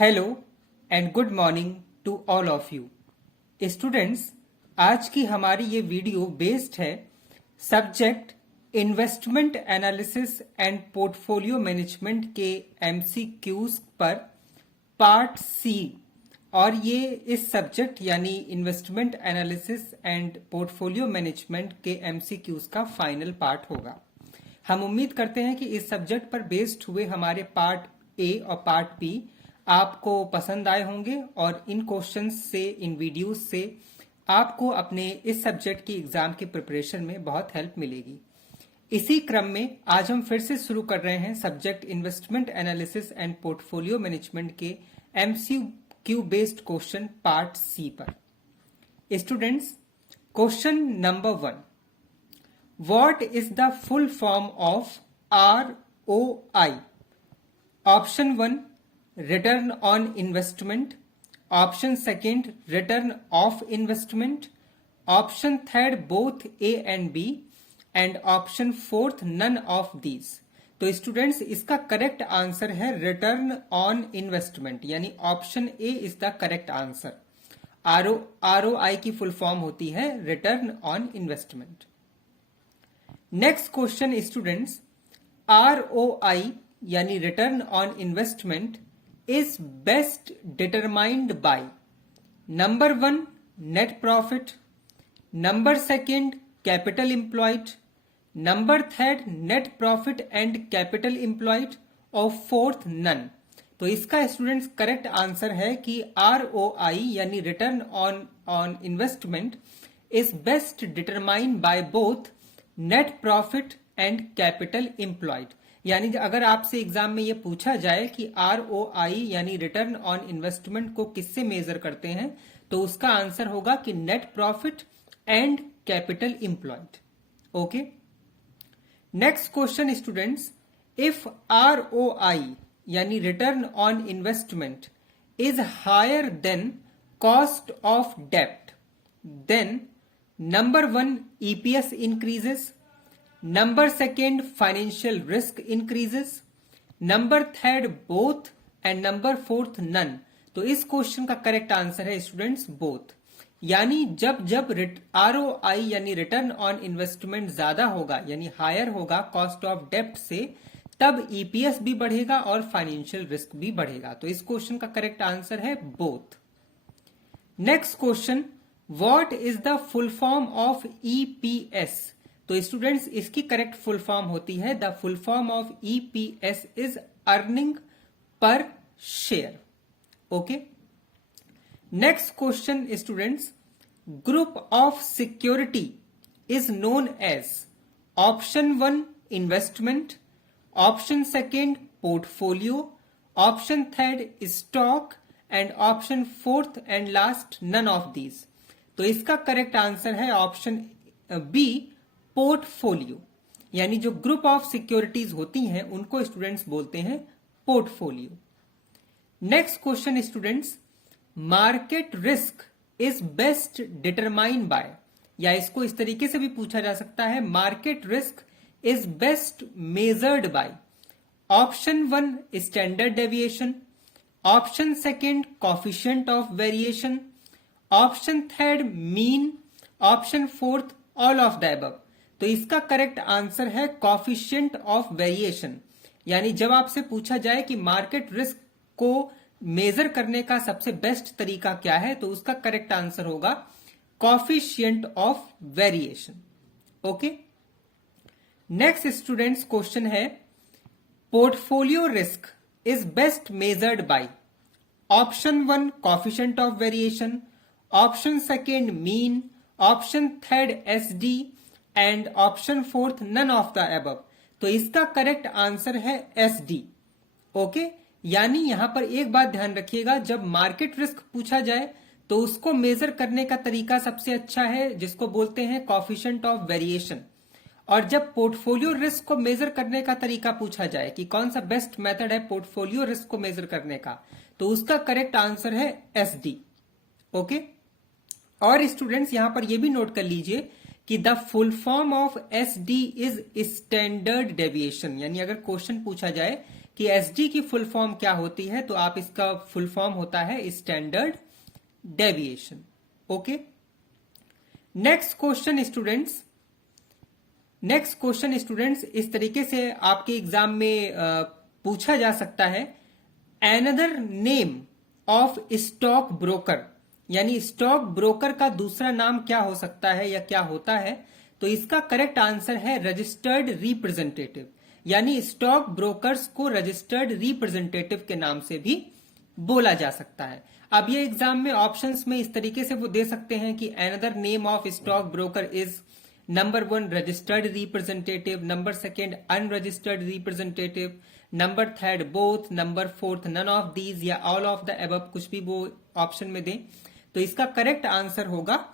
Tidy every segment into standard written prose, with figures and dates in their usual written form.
Hello and good morning to all of you students. आज की हमारी ये वीडियो बेस्ड है subject investment analysis and portfolio management के एमसीक्यूज पर पार्ट सी। और ये इस सब्जेक्ट यानी investment analysis and portfolio management के एमसीक्यूज का फाइनल पार्ट होगा। हम उम्मीद करते हैं कि इस सब्जेक्ट पर बेस्ड हुए हमारे पार्ट ए और पार्ट बी आपको पसंद आए होंगे और इन क्वेश्चंस से, इन वीडियोस से आपको अपने इस सब्जेक्ट की एग्जाम की प्रिपरेशन में बहुत हेल्प मिलेगी। इसी क्रम में आज हम फिर से शुरू कर रहे हैं subject investment analysis and portfolio management के MCQ based question part C पर। Students, question number 1, what is the full form of ROI? Option 1 return on investment, option second return of investment, option third both A and B and option fourth none of these. तो students, इसका correct answer है return on investment, यानी option A is the correct answer. ROI की full form होती है return on investment. Next question students, ROI यानी return on investment is best determined by number 1 net profit, number 2 capital employed, number 3 net profit and capital employed और 4th none। तो इसका students correct answer है कि ROI यानी return on investment is best determined by both net profit and capital employed. यानी अगर आपसे exam में ये पूछा जाए कि ROI यानी रिटर्न ऑन इन्वेस्टमेंट को किससे मेजर करते हैं, तो उसका आंसर होगा कि net profit and capital employed. Okay, next question students, if ROI यानी return on investment is higher than cost of डेप्ट, then number 1 EPS increases, number 2 financial risk increases, number 3 both and number 4 none। तो इस question का correct answer है students both. यानी जब ROI यानी return on investment ज्यादा होगा यानी हायर होगा कॉस्ट ऑफ डेप्ट से, तब EPS भी बढ़ेगा और फाइनेंशियल रिस्क भी बढ़ेगा। तो इस क्वेश्चन का करेक्ट आंसर है both. Next question, what is the full form of EPS? तो स्टूडेंट्स, इसकी करेक्ट फुल फॉर्म होती है, the full form of EPS is earning per share. Okay, next question students, group of security is known as option 1 investment, option 2 portfolio, option 3 stock and option 4 and last none of these. तो इसका correct answer है option B portfolio. यानी जो group of securities होती हैं उनको students बोलते हैं portfolio. Next question students, market risk is best determined by, या इसको इस तरीके से भी पूछा जा सकता है, market risk is best measured by option 1 standard deviation, option 2 coefficient of variation, option 3 mean, option 4 all of the above. तो इसका करेक्ट आंसर है कॉफिशिएंट ऑफ वेरिएशन। यानी जब आपसे पूछा जाए कि मार्केट रिस्क को मेजर करने का सबसे बेस्ट तरीका क्या है, तो उसका करेक्ट आंसर होगा coefficient of variation. Okay, next students question है, portfolio risk is best measured by option 1 coefficient of variation, option 2 mean, option 3 SD and option 4 none of the above. तो इसका करेक्ट आंसर है SD। Okay, यानी यहां पर एक बात ध्यान रखिएगा, जब मार्केट रिस्क पूछा जाए तो उसको मेजर करने का तरीका सबसे अच्छा है जिसको बोलते हैं कॉफिशिएंट ऑफ वेरिएशन। और जब पोर्टफोलियो रिस्क को मेजर करने का तरीका पूछा जाए कि कौन सा बेस्ट मेथड है पोर्टफोलियो रिस्क को मेजर करने का, तो उसका करेक्ट आंसर है SD। ओके, और स्टूडेंट्स यहां पर यह भी नोट कर लीजिए कि the full form of SD is standard deviation. यानी अगर क्वेश्चन पूछा जाए कि एसडी की फुल फॉर्म क्या होती है, तो आप इसका फुल फॉर्म होता है standard deviation. Okay, next question students इस तरीके से आपके एग्जाम में पूछा जा सकता है, another name of stock broker, यानी स्टॉक ब्रोकर का दूसरा नाम क्या हो सकता है या क्या होता है। तो इसका करेक्ट आंसर है रजिस्टर्ड रिप्रेजेंटेटिव, यानी स्टॉक ब्रोकर्स को रजिस्टर्ड रिप्रेजेंटेटिव के नाम से भी बोला जा सकता है। अब ये एग्जाम में ऑप्शंस में इस तरीके से वो दे सकते हैं कि another name of stock broker is number 1 registered representative, number 2 unregistered representative, number 3 both, number 4 none of these या ऑल ऑफ द अबव, कुछ भी वो ऑप्शन में दें। तो इसका करेक्ट आंसर होगा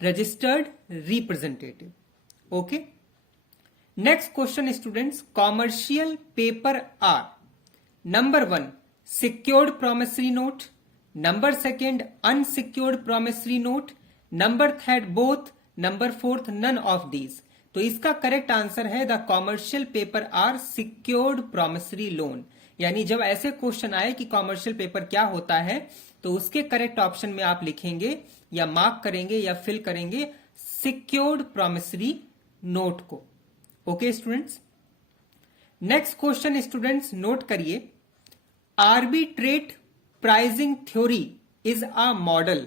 registered representative. Okay, next question students, commercial paper are number 1 secured promissory note, number 2 unsecured promissory note, number 3 both, number 4 none of these. तो इसका करेक्ट आंसर है the commercial paper are secured promissory loan. यानी जब ऐसे question आए कि commercial paper क्या होता है, तो उसके करेक्ट ऑप्शन में आप लिखेंगे या मार्क करेंगे या फिल करेंगे सिक्योर्ड प्रोमिसरी नोट को। Okay students, next question students note करिए, arbitrage pricing theory is a model.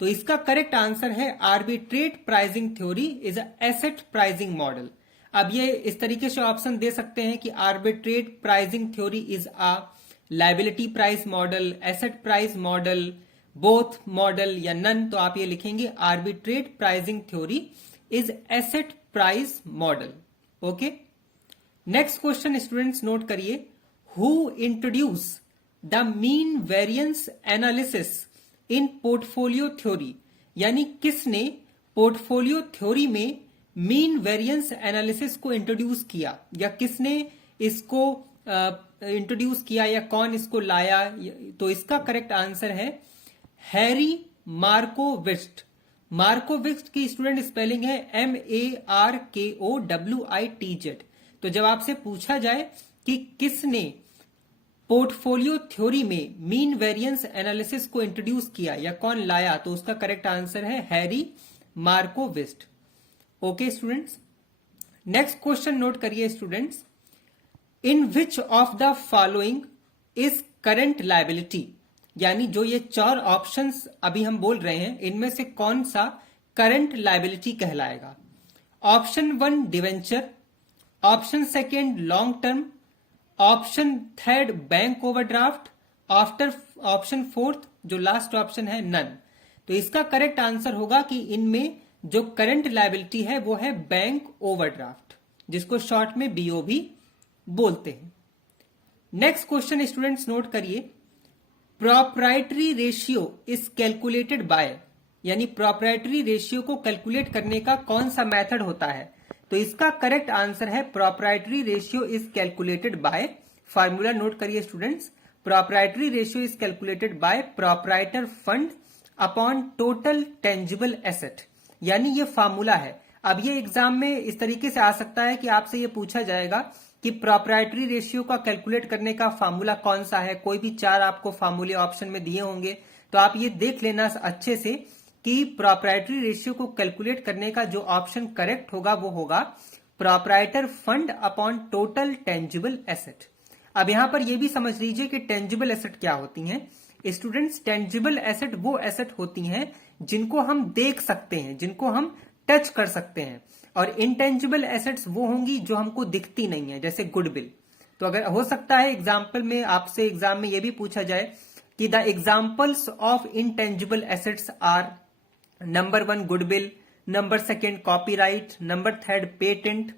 तो इसका करेक्ट आंसर है arbitrage pricing theory is a asset pricing model. अब ये इस तरीके से ऑप्शन दे सकते हैं कि arbitrage pricing theory is a liability price model, asset price model, both model या नन। तो आप ये लिखेंगे arbitrage pricing theory is asset price model. Okay, next question students note करिए, who introduce the mean variance analysis in portfolio theory, यानी किसने portfolio theory में mean variance analysis को इंट्रोड्यूस किया, या किसने इसको इंट्रोड्यूस किया या कौन इसको लाया। तो इसका करेक्ट आंसर है हैरी मार्कोविट्ज। मार्कोविट्ज की स्टूडेंट स्पेलिंग है MARKOWITZ। तो जब आपसे पूछा जाए कि किसने पोर्टफोलियो थ्योरी में मीन वेरिएंस एनालिसिस को इंट्रोड्यूस किया या कौन लाया, तो उसका करेक्ट आंसर है Harry Markowitz. Okay students, next question note करिए students, in which of the following is current liability, यानी जो ये 4 ऑप्शंस अभी हम बोल रहे हैं, इनमें से कौन सा करंट लायबिलिटी कहलाएगा। Option 1 debenture, option 2 long term, option 3 bank overdraft, after option 4 जो लास्ट ऑप्शन है नन। तो इसका करेक्ट आंसर होगा कि इनमें जो करंट लायबिलिटी है वो है बैंक ओवरड्राफ्ट, जिसको शॉर्ट में BO भी बोलते हैं। नेक्स्ट क्वेश्चन स्टूडेंट्स नोट करिए, proprietary ratio is calculated by, यानी प्रोप्राइटरी रेशियो को कैलकुलेट करने का कौन सा मेथड होता है। तो इसका करेक्ट आंसर है proprietary ratio is calculated by, formula note करिए students, proprietary ratio is calculated by proprietor fund upon total tangible asset, यानी ये फार्मूला है। अब ये एग्जाम में इस तरीके से आ सकता है कि आपसे ये पूछा जाएगा कि प्रोप्राइटरी रेशियो का कैलकुलेट करने का फार्मूला कौन सा है। कोई भी 4 आपको फार्मूले ऑप्शन में दिए होंगे, तो आप ये देख लेना अच्छे से कि प्रोप्राइटरी रेशियो को कैलकुलेट करने का जो ऑप्शन करेक्ट होगा वो होगा proprietor fund upon total tangible asset. अब यहां पर ये भी समझ लीजिए कि टेंजिबल एसेट क्या होती हैं स्टूडेंट्स। टेंजिबल एसेट वो एसेट होती हैं जिनको हम देख सकते हैं, जिनको हम टच कर सकते हैं, और इनटेंजिबल एसेट्स वो होंगी जो हमको दिखती नहीं है, जैसे गुडविल। तो अगर हो सकता है एग्जाम्पल में आपसे एग्जाम में ये भी पूछा जाए कि the examples of intangible assets are number 1 goodwill, number 2 copyright, number 3 patent,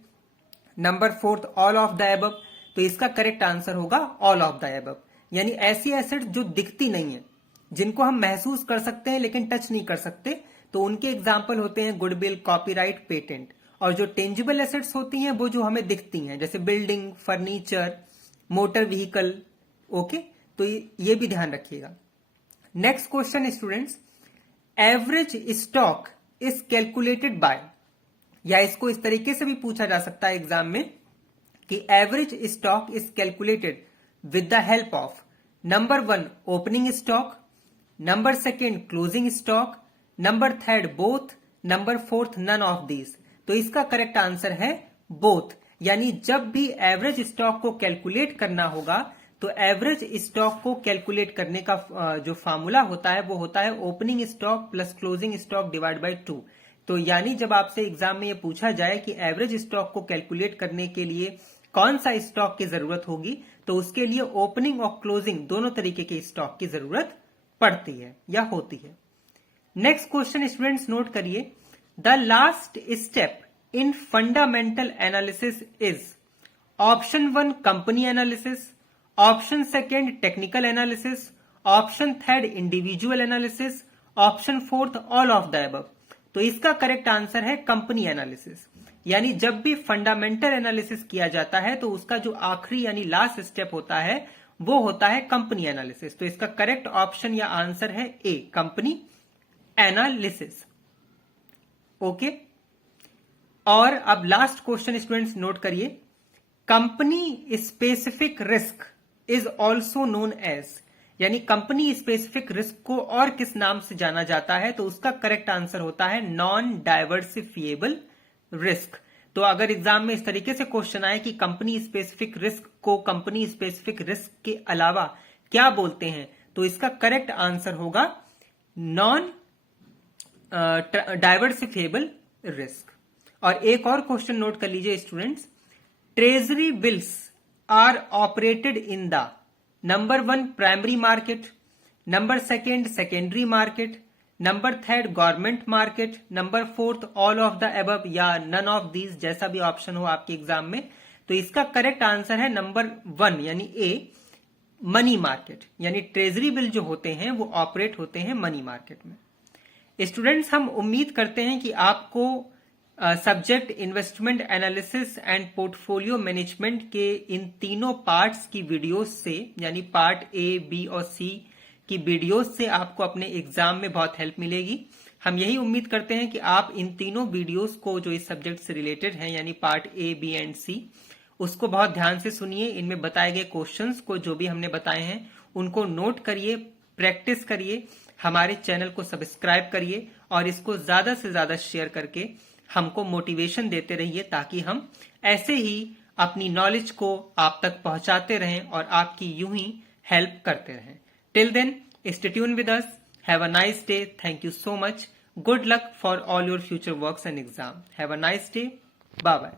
number 4 all of the above. तो इसका करेक्ट आंसर होगा ऑल ऑफ द अबव, यानी ऐसी एसेट जो दिखती नहीं है, जिनको हम महसूस कर सकते हैं लेकिन टच नहीं कर सकते, तो उनके एग्जाम्पल होते हैं गुडविल, कॉपीराइट, पेटेंट। और जो टेंजिबल एसेट्स होती हैं वो जो हमें दिखती हैं, जैसे building, furniture, motor vehicle. Okay, तो ये भी ध्यान रखिएगा। Next question students, average stock is calculated bye, या इसको इस तरीके से भी पूछा जा सकता है एग्जाम में कि average stock is calculated with the help of number 1 opening stock, number 2 closing stock, number 3 both, number 4 none of these। तो इसका करेक्ट आंसर है बोथ, यानी जब भी एवरेज स्टॉक को कैलकुलेट करना होगा तो एवरेज स्टॉक को कैलकुलेट करने का जो फार्मूला होता है वो होता है opening stock plus closing stock divide by 2। तो यानी जब आपसे एग्जाम में ये पूछा जाए कि एवरेज स्टॉक को कैलकुलेट करने के लिए कौन सा स्टॉक की जरूरत होगी, तो उसके लिए ओपनिंग और क्लोजिंग दोनों तरीके के स्टॉक की जरूरत पड़ती है या होती है। नेक्स्ट क्वेश्चन स्टूडेंट्स नोट करिए, the last step in fundamental analysis is option 1 company analysis, option 2 technical analysis, option 3 individual analysis, option 4 all of the above. तो इसका करेक्ट आंसर है कंपनी एनालिसिस, यानी जब भी फंडामेंटल एनालिसिस किया जाता है तो उसका जो आखिरी यानी लास्ट स्टेप होता है वो होता है कंपनी एनालिसिस। तो इसका करेक्ट ऑप्शन या आंसर है ए, कंपनी एनालिसिस। ओके, और अब लास्ट क्वेश्चन स्टूडेंट्स नोट करिए, company specific risk is also known as, यानी कंपनी स्पेसिफिक रिस्क को और किस नाम से जाना जाता है, तो उसका करेक्ट आंसर होता है नॉन डाइवर्सिफिएबल रिस्क। तो अगर एग्जाम में इस तरीके से क्वेश्चन आए कि कंपनी स्पेसिफिक रिस्क को कंपनी स्पेसिफिक रिस्क के अलावा क्या बोलते हैं, तो इसका करेक्ट आंसर होगा नॉन डाइवर्सिफिएबल रिस्क। और एक और क्वेश्चन नोट कर लीजिए students, treasury bills are operated in the number 1 primary market, number 2 secondary market, number 3 government market, number 4 all of the above या नन ऑफ दीज, जैसा भी option हो आपके एग्जाम में। तो इसका करेक्ट आंसर है नंबर 1 यानी ए, मनी मार्केट, यानी ट्रेजरी बिल जो होते हैं वो ऑपरेट होते हैं मनी मार्केट में। स्टूडेंट्स, हम उम्मीद करते हैं कि आपको subject investment analysis and portfolio management के इन तीनों पार्ट्स की वीडियोस से, यानी पार्ट ए, बी और सी की वीडियोस से आपको अपने एग्जाम में बहुत हेल्प मिलेगी। हम यही उम्मीद करते हैं कि आप इन तीनों वीडियोस को जो इस सब्जेक्ट से रिलेटेड हैं, यानी पार्ट ए, बी एंड सी, उसको बहुत ध्यान से सुनिए। इनमें बताए गए क्वेश्चंस को जो भी हमने बताए हैं उनको नोट करिए, प्रैक्टिस करिए, हमारे चैनल को सब्सक्राइब करिए और इसको ज्यादा से ज्यादा शेयर करके हमको मोटिवेशन देते रहिए, ताकि हम ऐसे ही अपनी नॉलेज को आप तक पहुंचाते रहें और आपकी यूं ही हेल्प करते रहें। Till then, stay tuned with us, have a nice day, thank you so much, good luck for all your future works and exam, have a nice day, bye bye.